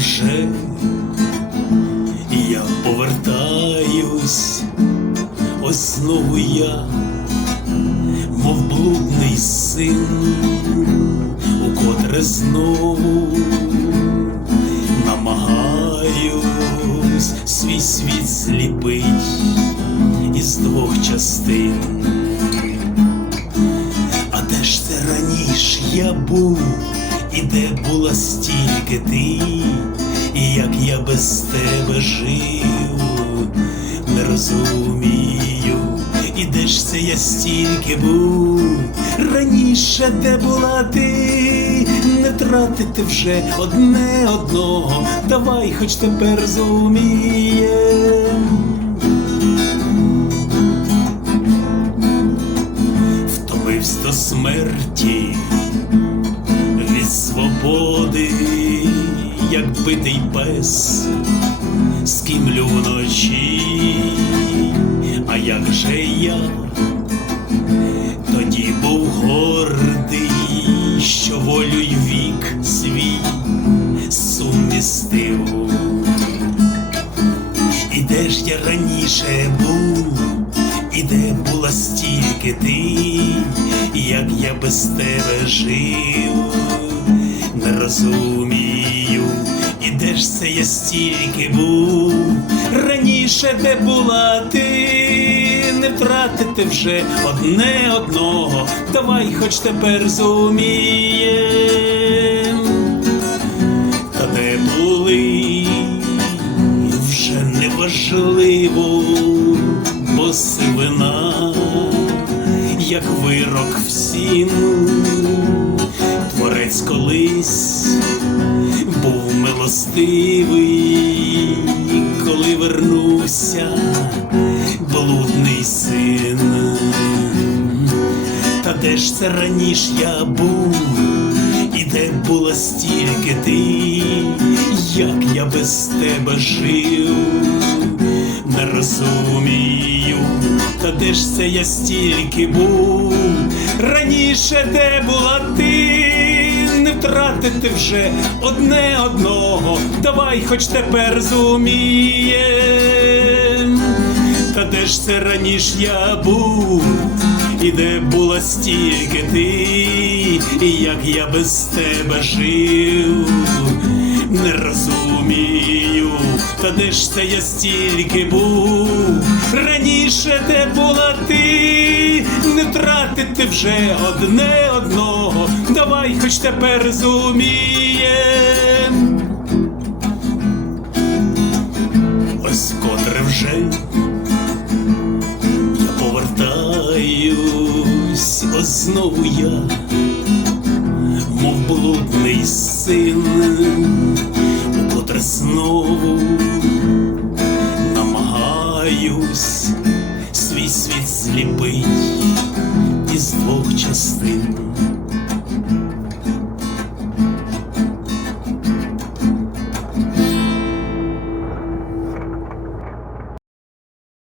вже, я повертаюсь, ось знову я, мов блудний син, у котре знову намагаюсь свій світ сліпить із двох частин. А де ж це раніше я був? І де була стільки ти, і як я без тебе жив, не розумію, і де ж це я стільки був, раніше де була ти, не тратити вже одне одного, давай хоч тепер зумієм. втомився до смерті свободи, як битий пес, скімлю вночі, а як же я? Тоді був гордий, що волю й вік свій сумістив. І де ж я раніше був, і де була стільки ти, як я без тебе жив, розумію, і де ж це я стільки був, раніше де була ти, не втратити вже одне одного, давай хоч тепер зумієм. Та де були, вже неважливо, бо сивина, як вирок всім, творець колись був милостивий, коли вернувся блудний син. Та де ж це раніше я був, і де була стільки ти, як я без тебе жив, не розумію, та де ж це я стільки був, раніше де була ти, втратити вже одне одного, давай хоч тепер зумієм. Та де ж це раніше я був, і де була стільки ти, і як я без тебе жив, не розумію, та де ж це я стільки був, раніше де була ти, втратити вже одне одного, давай хоч тепер зумієм. Ось котре вже я повертаюсь, ось знову я, мов блудний син, укотре знову намагаюсь свій світ зліпить із двох частин.